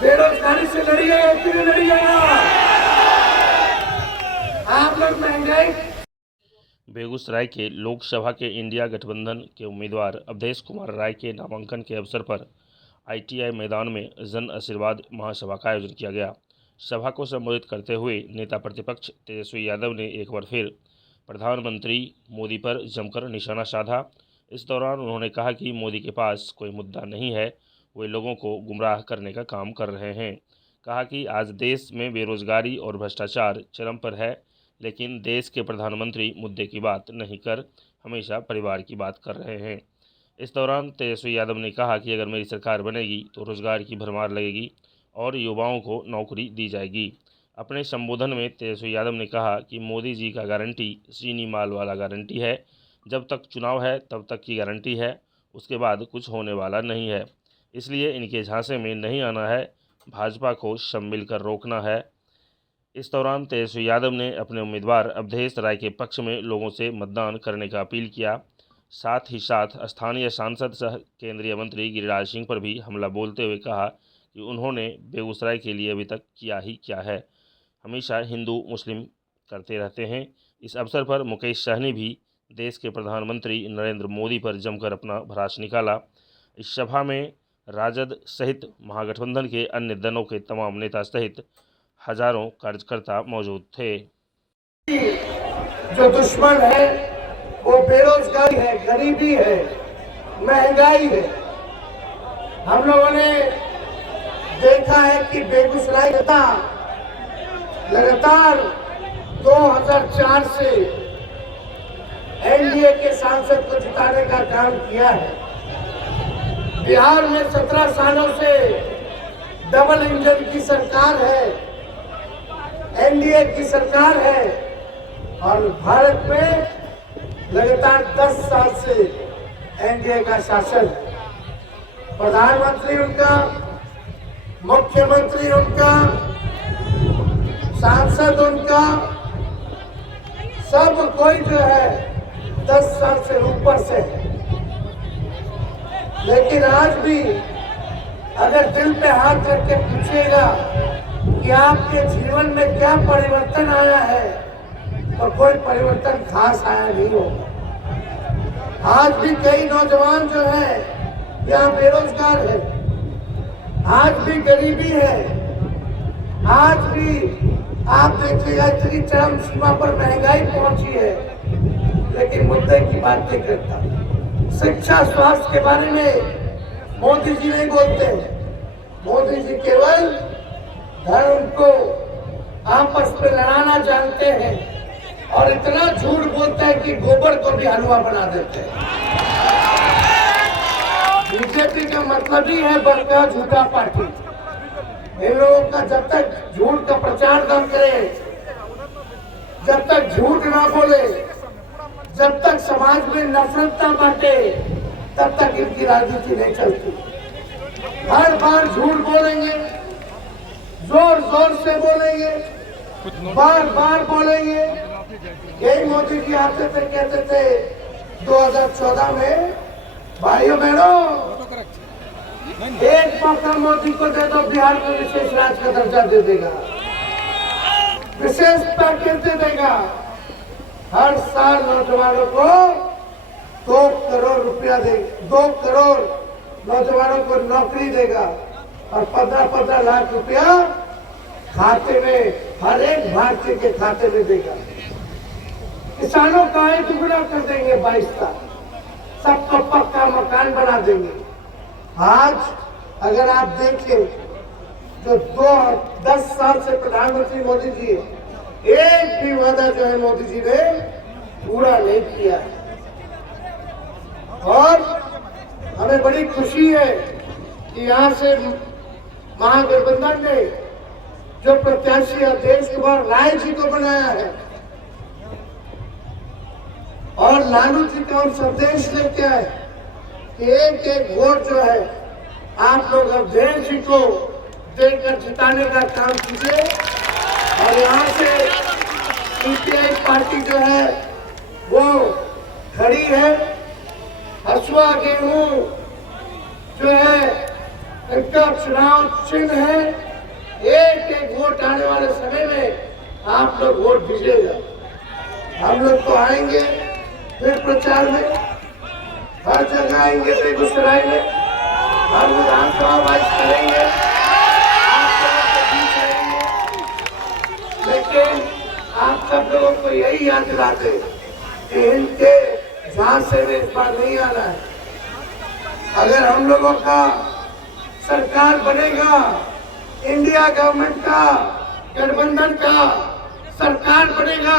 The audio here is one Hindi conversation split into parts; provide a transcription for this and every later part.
बेरोजगारी से लड़िएगा कि नहीं लड़िएगा? आप लोग महंगाई। बेगूसराय के लोकसभा के इंडिया गठबंधन के उम्मीदवार अवधेश कुमार राय के नामांकन के अवसर पर ITI मैदान में जन आशीर्वाद महासभा का आयोजन किया गया। सभा को संबोधित करते हुए नेता प्रतिपक्ष तेजस्वी यादव ने एक बार फिर प्रधानमंत्री मोदी पर जमकर निशाना साधा। इस दौरान उन्होंने कहा कि मोदी के पास कोई मुद्दा नहीं है, वे लोगों को गुमराह करने का काम कर रहे हैं। कहा कि आज देश में बेरोजगारी और भ्रष्टाचार चरम पर है, लेकिन देश के प्रधानमंत्री मुद्दे की बात नहीं कर हमेशा परिवार की बात कर रहे हैं। इस दौरान तेजस्वी यादव ने कहा कि अगर मेरी सरकार बनेगी तो रोजगार की भरमार लगेगी और युवाओं को नौकरी दी जाएगी। अपने संबोधन में तेजस्वी यादव ने कहा कि मोदी जी का गारंटी चीनी माल वाला गारंटी है। जब तक चुनाव है तब तक की गारंटी है, उसके बाद कुछ होने वाला नहीं है। इसलिए इनके झांसे में नहीं आना है, भाजपा को सब मिलकर रोकना है। इस दौरान तेजस्वी यादव ने अपने उम्मीदवार अवधेश राय के पक्ष में लोगों से मतदान करने का अपील किया। साथ ही साथ स्थानीय सांसद सह केंद्रीय मंत्री गिरिराज सिंह पर भी हमला बोलते हुए कहा कि उन्होंने बेगूसराय के लिए अभी तक किया ही क्या है, हमेशा हिंदू मुस्लिम करते रहते हैं। इस अवसर पर मुकेश सहनी भी देश के प्रधानमंत्री नरेंद्र मोदी पर जमकर अपना भड़ास निकाला। इस सभा में राजद सहित महागठबंधन के अन्य दलों के तमाम नेता सहित हजारों कार्यकर्ता मौजूद थे। जो दुश्मन है वो बेरोजगारी है, गरीबी है, महंगाई है। हम लोगों ने देखा है कि बेगूसराय लगातार 2004 से NDA के सांसद को जिताने का काम किया है। बिहार में 17 सालों से डबल इंजन की सरकार है, NDA की सरकार है, और भारत में लगातार 10 साल से NDA का शासन है। प्रधानमंत्री उनका, मुख्यमंत्री उनका, सांसद उनका, सब कोई जो है 10 साल से ऊपर से है। लेकिन आज भी अगर दिल पे हाथ रख के पूछेगा कि आपके जीवन में क्या परिवर्तन आया है, तो कोई परिवर्तन खास आया नहीं होगा। आज भी कई नौजवान जो है यहाँ बेरोजगार है, आज भी गरीबी है, आज भी आप देखिएगा इतनी चरम सीमा पर महंगाई पहुंची है, लेकिन मुद्दे की बात नहीं करता। शिक्षा स्वास्थ्य के बारे में मोदी जी नहीं बोलते हैं। मोदी जी केवल धर्म को आपस में लड़ाना जानते हैं और इतना झूठ बोलते हैं कि गोबर को भी हलवा बना देते हैं। बीजेपी का मतलब ही है बड़का झूठा पार्टी। इन लोगों का जब तक झूठ का प्रचार न करे, जब तक झूठ ना बोले, जब तक समाज में नफरत न बांटे, तब तक इनकी राजनीति नहीं चलती। हर बार झूठ बोलेंगे, जोर जोर से बोलेंगे, बार बार बोलेंगे। यही मोदी जी आते थे, कहते थे 2014 में, भाइयों बहनों, एक मौका मोदी को दे दो, बिहार में विशेष राज्य का दर्जा दे देगा, विशेष पैकेज दे देगा। हर साल नौजवानों को 2 करोड़ रुपया देगा, 2 करोड़ नौजवानों को नौकरी देगा और 15-15 लाख रुपया खाते में, हर एक भारतीय के खाते में देगा। किसानों का आय दुगुना कर देंगे, 22 साल सबको पक्का मकान बना देंगे। आज अगर आप देखें जो 10 साल से प्रधानमंत्री मोदी जी है, एक भी वादा जो है मोदी जी ने पूरा नहीं किया है। और हमें बड़ी खुशी है कि यहाँ से महागठबंधन ने जो प्रत्याशी अवधेश कुमार राय जी को बनाया है और लालू जी का हम संदेश लेके आए कि एक एक वोट जो है आप लोग अवधेश जी को देकर जिताने का काम कीजिए। और यहाँ से CPI पार्टी जो है वो खड़ी है। हसुआ गेहूं जो है इनका चुनाव चिन्ह है। एक एक वोट आने वाले समय में आप लोग वोट दीजिएगा। हम लोग तो आएंगे फिर प्रचार में, हर जगह आएंगे, बेगूसराय में हर विधानसभा वाइज करेंगे, आप लोगों के बीच रहेंगे। लेकिन आप सब लोगों को यही याद दिलाते कि इनके झांसे में इस बार नहीं आना है। अगर हम लोगों का सरकार बनेगा, इंडिया गवर्नमेंट का, गठबंधन का सरकार बनेगा,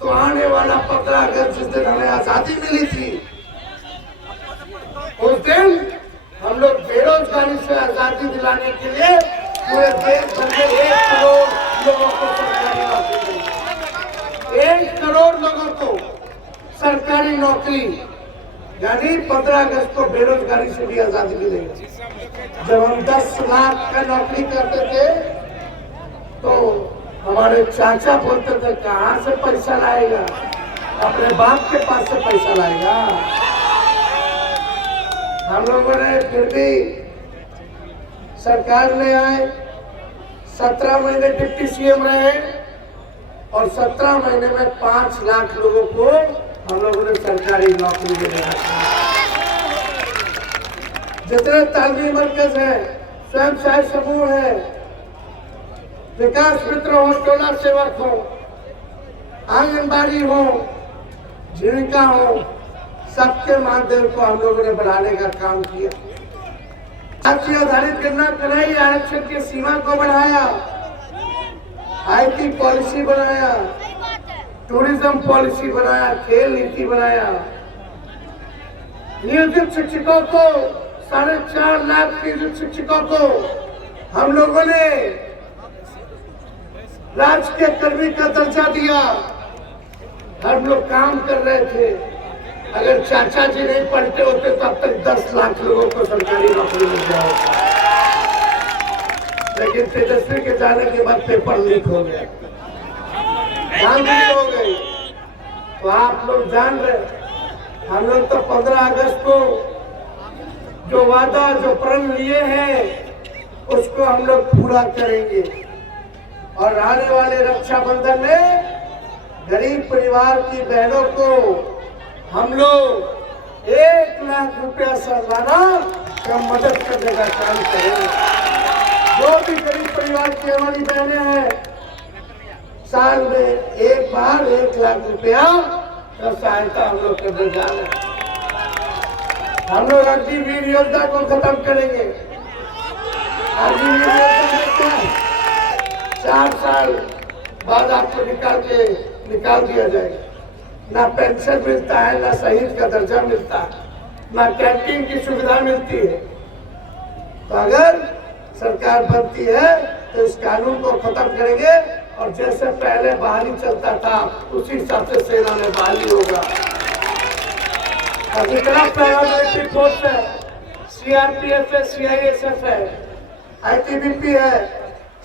तो आने वाला 15 अगस्त जिस दिन हमें आजादी मिली थी, उस दिन हम लोग बेरोजगारी से आजादी दिलाने के लिए पूरे देश भर में 1 करोड़ लोगों को सरकारी नौकरी देंगे। 1 करोड़ लोगों को सरकारी नौकरी, यानी 15 अगस्त को बेरोजगारी से भी आजादी मिलेगी। जब हम 10 लाख का नौकरी करते थे तो हमारे चाचा बोलते थे कहाँ से पैसा लाएगा, अपने बाप के पास से पैसा लाएगा। हम लोगों ने फिर भी सरकार में आए, 17 महीने डिप्टी सीएम रहे और 17 महीने में 5 लाख लोगों को हम लोगों ने सरकारी नौकरी देने का। जितने तालीमी मरकज है, स्वयं सहायता समूह है, विकास मित्र हो, टोला सेवक हो, आंगनबाड़ी हो, जीविका हो, सबके मानदेय को हम लोगों ने बढ़ाने का काम किया। जाति आधारित गणना कराई, आरक्षण की सीमा को बढ़ाया, आईटी पॉलिसी बनाया, टूरिज्म पॉलिसी बनाया, खेल नीति बनाया। नियोजित शिक्षकों को 4.5 लाख नियोजित शिक्षकों को हम लोगों ने राजकीय कर्मी का दर्जा दिया। हम लोग काम कर रहे थे, अगर चाचा जी नहीं पढ़ते होते तो अब तक 10 लाख लोगों को सरकारी नौकरी मिल जाए। लेकिन तेजस्वी के जाने के बाद पेपर लीक हो गया, धांधली हो गई। तो आप लोग जान रहे, हम लोग तो 15 अगस्त को जो वादा, जो प्रण लिए हैं उसको हम लोग पूरा करेंगे। और आने वाले रक्षाबंधन में गरीब परिवार की बहनों को हम लोग 1 लाख रुपया सालाना का मदद करने का काम करेंगे। जो भी गरीब परिवार की हमारी बहनें हैं, साल में एक बार 1 लाख रुपया का सहायता हम लोग करने जा रहे हैं। हम लोग अग्निवीर योजना को खत्म करेंगे। अग्निवीर योजना 4 साल बाद आपको निकाल दिया जाएगा। ना पेंशन मिलता है, ना शहीद का दर्जा मिलता है, ना कैंटीन की सुविधा मिलती है। तो अगर सरकार बनती है तो इस कानून को खत्म करेंगे और जैसे पहले बहाली चलता था उसी हिसाब से सेना में बहाली होगा। अब इतना पैरामिलिट्री फोर्स है, सीआरपीएफ है, सीआईएसएफ है, आईटीबीपी है,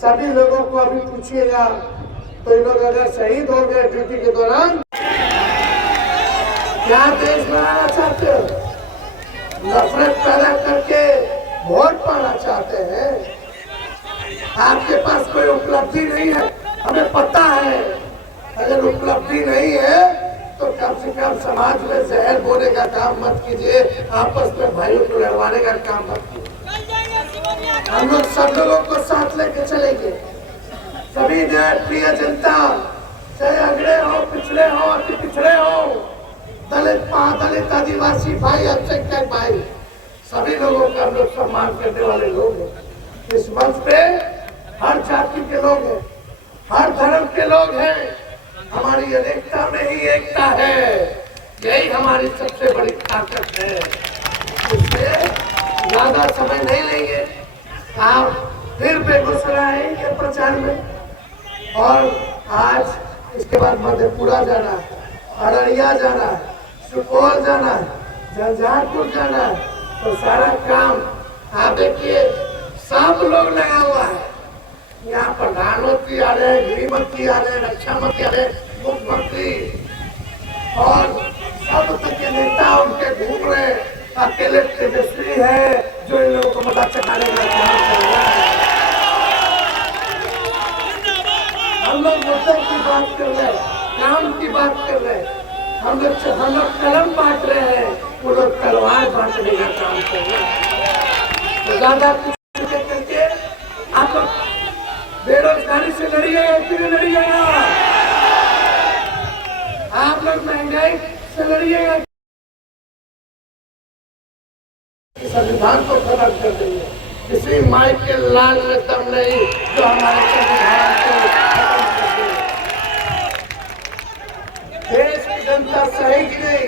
सभी लोगों को अभी पूछिएगा तो इन लोग अगर शहीद हो गए ड्यूटी के दौरान, क्या देश बनाना चाहते हो? नफरत पैदा करके वोट पाना चाहते हैं? आपके पास कोई उपलब्धि नहीं है, हमें पता है। अगर उपलब्धि नहीं है तो कम से कम समाज में जहर बोने का काम मत कीजिए, आपस में भाइयों को लड़वाने का काम मत कीजिए। हम लोग सब लोगों को साथ लेके चलेंगे। सभी प्रिय जनता, चाहे अगड़े हो, पिछड़े हो, अति पिछड़े हो, दलित, महादलित, आदिवासी भाई, अल्पसंख्यक भाई, सभी लोगों का हम लोग सम्मान करने वाले लोग हैं। इस मंच पे हर जाति के लोग हैं, हर धर्म के लोग हैं। हमारी अनेकता में ही एकता है, यही हमारी सबसे बड़ी ताकत है। इसलिए ज्यादा समय नहीं लेंगे, आप फिर बेगूसराय आएंगे प्रचार में। और आज इसके बाद मधेपुरा जाना है, अररिया जाना है, सुपौल जाना है, झंझारपुर जाना है। तो सारा काम आप देखिए, सब लोग लगा हुआ है। यहाँ प्रधानमंत्री आ रहे हैं, गृह मंत्री आ रहे हैं, रक्षा मंत्री आ रहे हैं, मुख्यमंत्री और सब तक के नेता उनके घूम रहे हैं। अकेले तेजस्वी है जो इन लोगों को मजा चखाने का काम कर रहा है। हम लोग मुद्दों की बात कर रहे हैं, काम की बात कर रहे हैं। हम लोग कलम बांट रहे हैं, वो लोग तलवार बांटने का काम कर रहे हैं। तो ज्यादा कुछ करके आप लोग बेरोजगारी से लड़िएगा कि नहीं लड़िएगा? आप लोग महंगाई से लड़िएगा, संविधान को खत्म कर देंगे। किसी माई के लाल में दम नहीं जो हमारे संविधान को खत्म कर देंगे। देश की जनता सही की नहीं,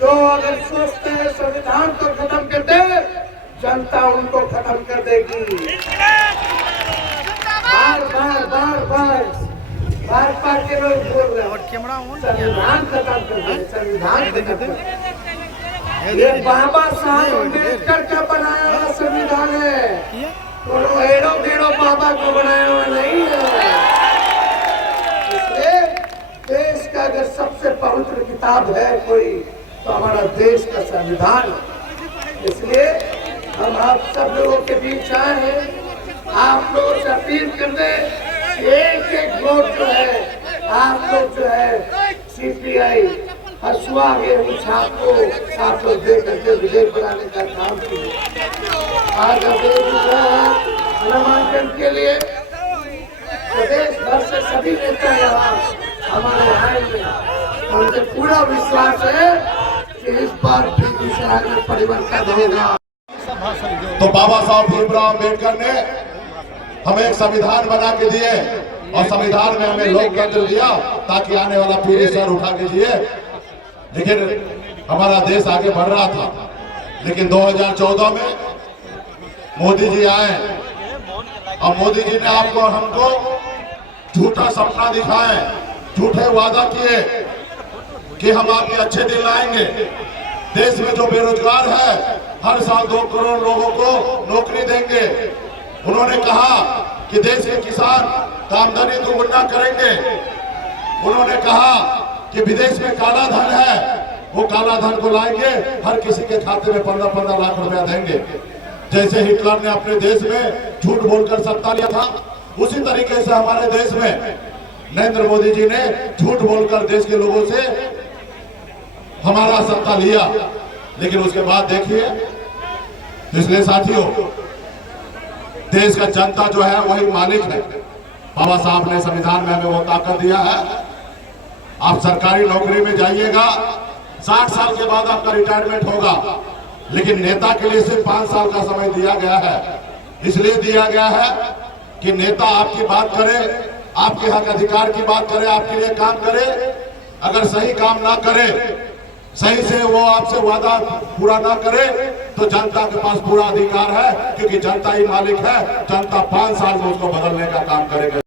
जो अगर सोचते हैं संविधान को खत्म कर दे, जनता उनको खत्म कर देगी। बार के लोग बोल रहे हैं संविधान खत्म कर दे, संविधान खत्म कर दे। ये बाबा साहब अम्बेडकर का बनाया हुआ संविधान है, तो एड़ो गेड़ो बाबा को बनाया हुआ नहीं है। इसलिए देश का अगर सबसे पवित्र किताब है कोई, तो हमारा देश का संविधान है। इसलिए हम आप सब लोगों के बीच आए हैं, आप लोगों से अपील कर दे, एक एक वोट जो है आप लोग जो है CPI हसुआ गेहूं छाप को आप लोग दे करके विधेयक बनाने का काम किए। आज नामांकन के लिए प्रदेश भर से सभी नेता यहाँ हमारे आएंगे। मुझे पूरा विश्वास है कि इस बार भी गुजरात में परिवर्तन होगा। तो बाबा साहब भीमराव अम्बेडकर ने हमें एक संविधान बना के दिए और संविधान में हमें लोकतंत्र दिया ताकि आने वाला पीढ़ी सर उठा के जिए। लेकिन हमारा देश आगे बढ़ रहा था, लेकिन 2014 में मोदी जी आए और मोदी जी ने आपको हमको झूठा सपना दिखाए, झूठे वादा किए कि हम आपके अच्छे दिन लाएंगे। देश में जो बेरोजगार है हर साल 2 करोड़ लोगों को नौकरी देंगे। उन्होंने कहा कि देश के किसान का आमदनी दुगुना करेंगे। उन्होंने कहा कि विदेश में काला धन है, वो काला धन को लाएंगे, हर किसी के खाते में 15-15 लाख रुपया देंगे। जैसे हिटलर ने अपने देश में झूठ बोलकर सत्ता लिया था, उसी तरीके से हमारे देश में नरेंद्र मोदी जी ने झूठ बोलकर देश के लोगों से हमारा सत्ता लिया। लेकिन उसके बाद देखिए, इसलिए साथियों, देश का जनता जो है वही मालिक है। बाबा साहब ने संविधान में हमें वो ताकत दिया है। आप सरकारी नौकरी में जाइएगा, 60 साल के बाद आपका रिटायरमेंट होगा, लेकिन नेता के लिए सिर्फ 5 साल का समय दिया गया है। इसलिए दिया गया है कि नेता आपकी बात करे, आपके हक अधिकार की बात करे, आपके लिए काम करे। अगर सही काम ना करे, सही से वो आपसे वादा पूरा ना करे, तो जनता के पास पूरा अधिकार है, क्योंकि जनता ही मालिक है। जनता 5 साल में उसको बदलने का काम करेगा।